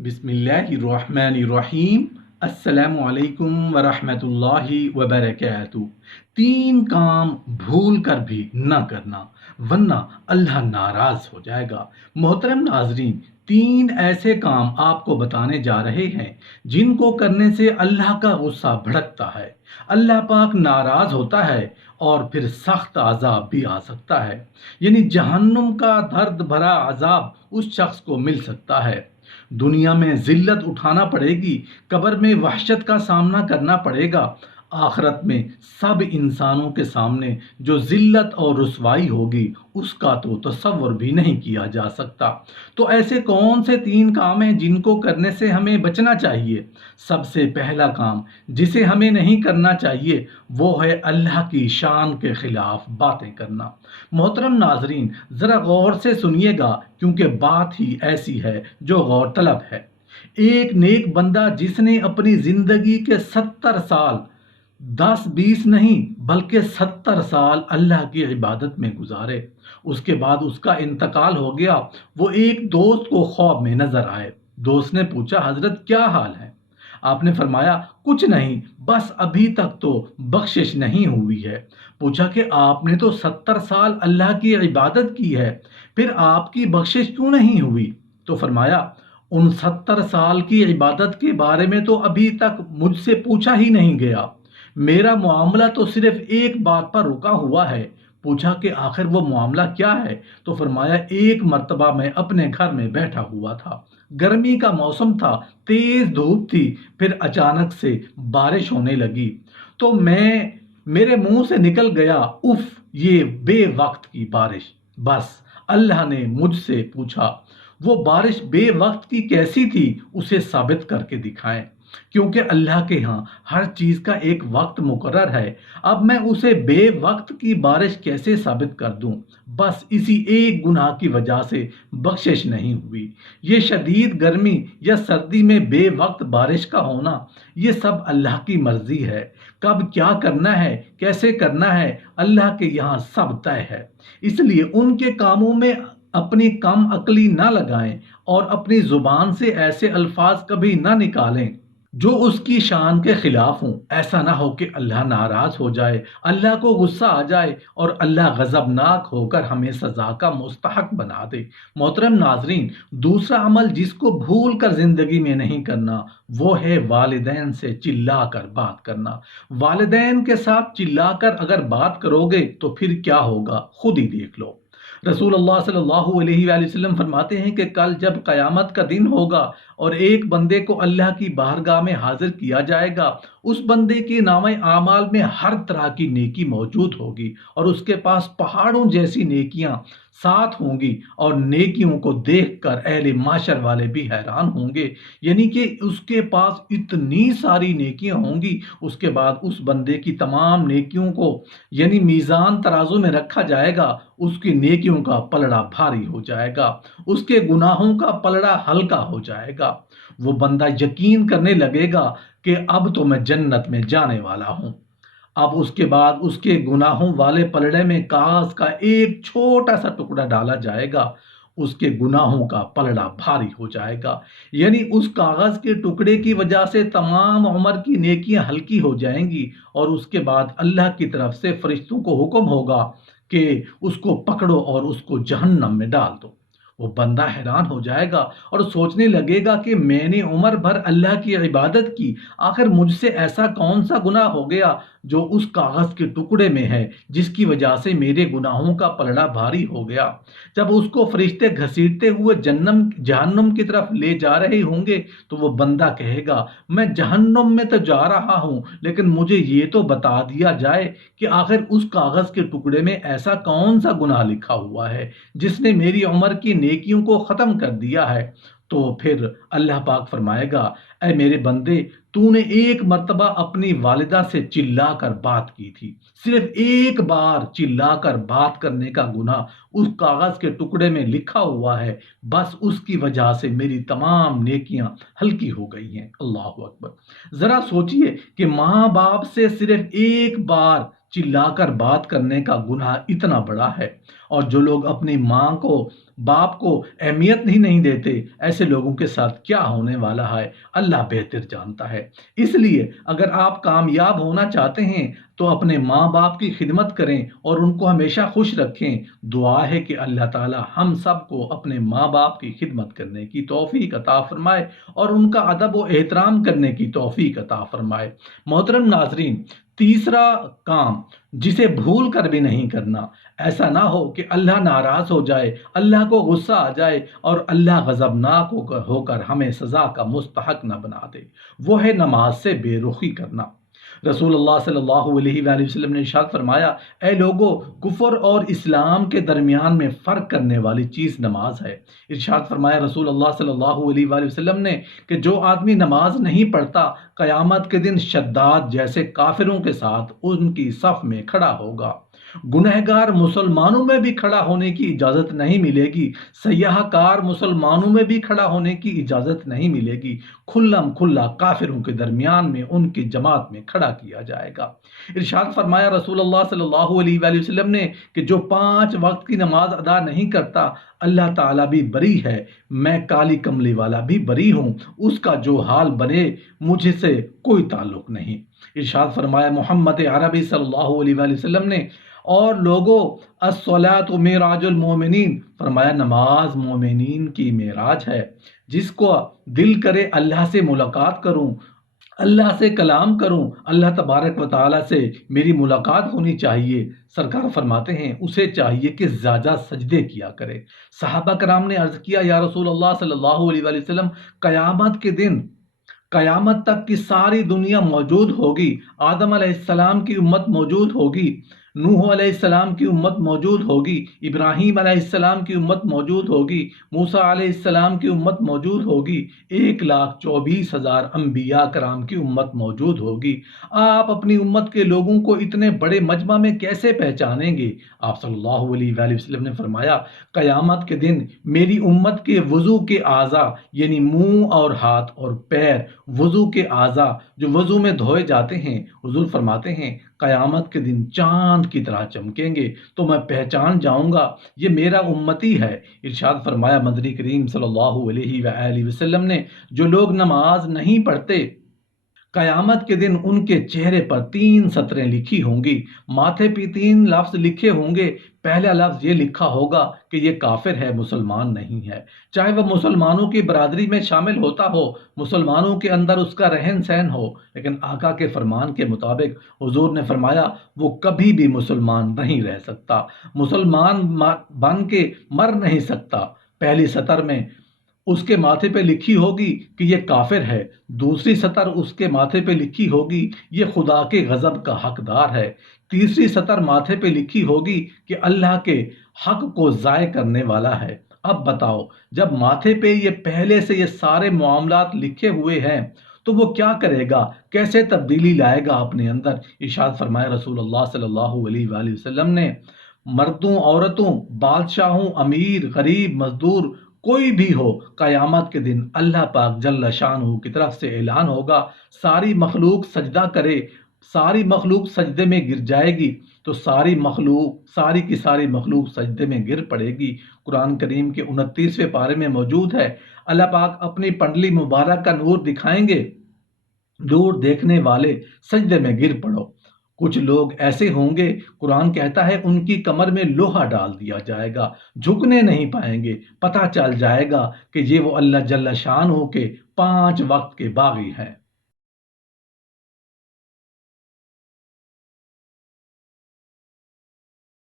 बिस्मिल्लाहिर्रहमानिर्रहीम। अस्सलामु अलैकुम वरहमतुल्लाहि वबरकातुहू। तीन काम भूल कर भी न करना वरना अल्लाह नाराज हो जाएगा। मोहतरम नाजरीन, तीन ऐसे काम आपको बताने जा रहे हैं जिनको करने से अल्लाह का गुस्सा भड़कता है, अल्लाह पाक नाराज होता है और फिर सख्त अजाब भी आ सकता है। यानी जहन्नुम का दर्द भरा अजाब उस शख्स को मिल सकता है। दुनिया में जिल्लत उठाना पड़ेगी, कब्र में वहशत का सामना करना पड़ेगा। आखिरत में सब इंसानों के सामने जो जिल्लत और रुसवाई होगी उसका तो तसव्वुर भी नहीं किया जा सकता। तो ऐसे कौन से तीन काम हैं जिनको करने से हमें बचना चाहिए? सबसे पहला काम जिसे हमें नहीं करना चाहिए वो है अल्लाह की शान के खिलाफ बातें करना। मोहतरम नाजरीन, ज़रा गौर से सुनिएगा क्योंकि बात ही ऐसी है जो गौर तलब है। एक नेक बंदा जिसने अपनी ज़िंदगी के 70 साल 10-20 नहीं बल्कि 70 साल अल्लाह की इबादत में गुजारे, उसके बाद उसका इंतकाल हो गया। वो एक दोस्त को ख्वाब में नजर आए। दोस्त ने पूछा, हजरत क्या हाल है? आपने फरमाया, कुछ नहीं, बस अभी तक तो बख्शिश नहीं हुई है। पूछा कि आपने तो 70 साल अल्लाह की इबादत की है, फिर आपकी बख्शिश क्यों नहीं हुई? तो फरमाया, उन 70 साल की इबादत के बारे में तो अभी तक मुझसे पूछा ही नहीं गया। मेरा मामला तो सिर्फ एक बात पर रुका हुआ है। पूछा कि आखिर वो मामला क्या है? तो फरमाया, एक मर्तबा मैं अपने घर में बैठा हुआ था, गर्मी का मौसम था, तेज धूप थी, फिर अचानक से बारिश होने लगी तो मेरे मुंह से निकल गया, उफ, ये बेवक्त की बारिश। बस अल्लाह ने मुझसे पूछा, वो बारिश बेवक्त की कैसी थी, उसे साबित करके दिखाएं, क्योंकि अल्लाह के यहाँ हर चीज़ का एक वक्त मुकर्रर है। अब मैं उसे बेवक्त की बारिश कैसे साबित कर दूं? बस इसी एक गुनाह की वजह से बख्शिश नहीं हुई। ये शदीद गर्मी या सर्दी में बेवक्त बारिश का होना, ये सब अल्लाह की मर्जी है। कब क्या करना है, कैसे करना है, अल्लाह के यहाँ सब तय है। इसलिए उनके कामों में अपनी कम अक्ली ना लगाएं और अपनी जुबान से ऐसे अल्फाज कभी ना निकालें जो उसकी शान के खिलाफ हों। ऐसा ना हो कि अल्लाह नाराज हो जाए, अल्लाह को गुस्सा आ जाए और अल्लाह गजबनाक होकर हमें सजा का मुस्तहक बना दे। मोहतरम नाजरीन, दूसरा अमल जिसको भूल कर जिंदगी में नहीं करना वो है वालिदैन से चिल्ला कर बात करना। वालिदैन के साथ चिल्ला कर अगर बात करोगे तो फिर क्या होगा, खुद ही देख लो। रसूलुल्लाह सल्लल्लाहु अलैहि वसल्लम फरमाते हैं कि कल जब क़यामत का दिन होगा और एक बंदे को अल्लाह की बारगाह में हाजिर किया जाएगा, उस बंदे के नामे आमाल में हर तरह की नेकी मौजूद होगी और उसके पास पहाड़ों जैसी नेकियां साथ होंगी और नेकियों को देखकर अहले माशर वाले भी हैरान होंगे। यानी कि उसके पास इतनी सारी नेकियां होंगी। उसके बाद उस बंदे की तमाम नेकियों को यानी मीज़ान तराजू में रखा जाएगा, उसकी नेकियों का पलड़ा भारी हो जाएगा, उसके गुनाहों का पलड़ा हल्का हो जाएगा। वो बंदा यकीन करने लगेगा कि अब तो मैं जन्नत में जाने वाला हूँ। अब उसके बाद उसके गुनाहों वाले पलड़े में कागज का एक छोटा सा टुकड़ा डाला जाएगा, उसके गुनाहों का पलड़ा भारी हो जाएगा। यानी उस कागज के टुकड़े की वजह से तमाम उम्र की नेकियां हल्की हो जाएंगी और उसके बाद अल्लाह की तरफ से फरिश्तों को हुक्म होगा कि उसको पकड़ो और उसको जहन्नम में डाल दो। वो बंदा हैरान हो जाएगा और सोचने लगेगा कि मैंने उम्र भर अल्लाह की इबादत की, आखिर मुझसे ऐसा कौन सा गुनाह हो गया जो उस कागज के टुकड़े में है जिसकी वजह से मेरे गुनाहों का पलड़ा भारी हो गया। जब उसको फरिश्ते घसीटते हुए जहन्नुम की तरफ ले जा रहे होंगे तो वो बंदा कहेगा, मैं जहन्नुम में तो जा रहा हूँ, लेकिन मुझे ये तो बता दिया जाए कि आखिर उस कागज के टुकड़े में ऐसा कौन सा गुनाह लिखा हुआ है जिसने मेरी उम्र की नेकियों को ख़त्म कर दिया है। तो फिर अल्लाह पाक फरमाएगा, ऐ मेरे बंदे, तूने एक मर्तबा अपनी वालिदा से चिल्ला कर बात की थी, सिर्फ एक बार चिल्ला कर बात करने का गुनाह उस कागज के टुकड़े में लिखा हुआ है, बस उसकी वजह से मेरी तमाम नेकियां हल्की हो गई हैं। अल्लाह अकबर। जरा सोचिए कि माँ बाप से सिर्फ एक बार चिल्लाकर बात करने का गुनाह इतना बड़ा है اور جو لوگ اپنی ماں کو باپ کو اہمیت ہی نہیں دیتے، ایسے لوگوں کے ساتھ کیا ہونے والا ہے اللہ بہتر جانتا ہے۔ اس لیے اگر آپ کامیاب ہونا چاہتے ہیں تو اپنے ماں باپ کی خدمت کریں اور ان کو ہمیشہ خوش رکھیں۔ دعا ہے کہ اللہ تعالی ہم سب کو اپنے ماں باپ کی خدمت کرنے کی توفیق عطا فرمائے اور ان کا ادب و احترام کرنے کی توفیق عطا فرمائے۔ محترم ناظرین، تیسرا کام جسے بھول کر بھی نہیں کرنا، ایسا نہ ہو کہ اللہ ناراض ہو جائے، اللہ کو غصہ آ جائے اور اللہ غضبناک ہو کر ہمیں سزا کا مستحق نہ بنا دے، وہ ہے نماز سے بے رخی کرنا۔ رسول اللہ صلی اللہ علیہ وآلہ وسلم نے ارشاد فرمایا، اے لوگو، کفر اور اسلام کے درمیان میں فرق کرنے والی چیز نماز ہے۔ ارشاد فرمایا رسول اللہ صلی اللہ علیہ وآلہ وسلم نے کہ جو آدمی نماز نہیں پڑھتا قیامت کے دن شداد جیسے کافروں کے ساتھ ان کی صف میں کھڑا ہوگا۔ گنہگار مسلمانوں میں بھی کھڑا ہونے کی اجازت نہیں ملے گی، سیاہ کار مسلمانوں میں بھی کھڑا ہونے کی اجازت نہیں ملے گی، کھلم کھلا کافروں کے درمیان میں ان کی جماعت میں کھڑا کیا جائے گا۔ ارشاد فرمایا رسول اللہ صلی اللہ علیہ وآلہ وسلم نے کہ جو 5 وقت کی نماز ادا نہیں کرتا اللہ تعالیٰ بھی بری ہے، میں کالی کملی والا بھی بری ہوں، اس کا جو حال بنے مجھ سے کوئی تعلق نہیں۔ ارشاد فرمایا محمد عربی صلی اللہ علیہ وآلہ وسلم نے، اور لوگوں، الصلاۃ معراج المومنین، فرمایا نماز مومنین کی معراج ہے۔ جس کو دل کرے اللہ سے ملاقات کروں، اللہ سے کلام کروں، اللہ تبارک و تعالیٰ سے میری ملاقات ہونی چاہیے، سرکار فرماتے ہیں اسے چاہیے کہ زیادہ سجدے کیا کرے۔ صحابہ کرام نے عرض کیا، یا رسول اللہ صلی اللہ علیہ وآلہ وسلم، قیامت کے دن قیامت تک کی ساری دنیا موجود ہوگی، آدم علیہ السلام کی امت موجود ہوگی، نوح علیہ السلام کی امت موجود ہوگی، ابراہیم علیہ السلام کی امت موجود ہوگی، موسیٰ علیہ السلام کی امت موجود ہوگی، 1,24,000 انبیاء کرام کی امت موجود ہوگی۔ آپ اپنی امت کے لوگوں کو اتنے بڑے مجمع میں کیسے پہچانیں گے؟ آپ صلی اللہ علیہ وآلہ وسلم نے فرمایا، قیامت کے دن میری امت کے وضو کے اعضاء یعنی منہ اور ہاتھ اور پیر، وضو کے اعضاء جو وضو میں دھوئے جاتے ہیں، حضور فرماتے ہیں قیامت کے دن چاند کی طرح چمکیں گے تو میں پہچان جاؤں گا یہ میرا امتی ہے۔ ارشاد فرمایا مدنی کریم صلی اللہ علیہ وآلہ وسلم نے، جو لوگ نماز نہیں پڑھتے قیامت کے دن ان کے چہرے پر 3 سطریں لکھی ہوں گی، ماتھے پہ 3 لفظ لکھے ہوں گے۔ پہلا لفظ یہ لکھا ہوگا کہ یہ کافر ہے، مسلمان نہیں ہے، چاہے وہ مسلمانوں کی برادری میں شامل ہوتا ہو، مسلمانوں کے اندر اس کا رہن سہن ہو، لیکن آقا کے فرمان کے مطابق حضور نے فرمایا وہ کبھی بھی مسلمان نہیں رہ سکتا، مسلمان بن کے مر نہیں سکتا۔ پہلی سطر میں اس کے ماتھے پہ لکھی ہوگی کہ یہ کافر ہے، دوسری سطر اس کے ماتھے پہ لکھی ہوگی یہ خدا کے غضب کا حقدار ہے، تیسری سطر ماتھے پہ لکھی ہوگی کہ اللہ کے حق کو ضائع کرنے والا ہے۔ اب بتاؤ، جب ماتھے پہ یہ پہلے سے یہ سارے معاملات لکھے ہوئے ہیں تو وہ کیا کرے گا، کیسے تبدیلی لائے گا اپنے اندر؟ ارشاد فرمایا رسول اللہ صلی اللہ علیہ وآلہ وسلم نے، مردوں عورتوں، بادشاہوں، امیر غریب مزدور، کوئی بھی ہو، قیامت کے دن اللہ پاک جل شانہ کی طرف سے اعلان ہوگا، ساری مخلوق سجدہ کرے، ساری مخلوق سجدے میں گر جائے گی تو ساری کی ساری مخلوق سجدے میں گر پڑے گی۔ قرآن کریم کے 29ویں پارے میں موجود ہے، اللہ پاک اپنی پنڈلی مبارک کا نور دکھائیں گے، نور دیکھنے والے سجدے میں گر پڑو۔ کچھ لوگ ایسے ہوں گے، قرآن کہتا ہے ان کی کمر میں لوہا ڈال دیا جائے گا، جھکنے نہیں پائیں گے، پتہ چل جائے گا کہ یہ وہ اللہ جل شانہ کے 5 وقت کے باغی ہیں۔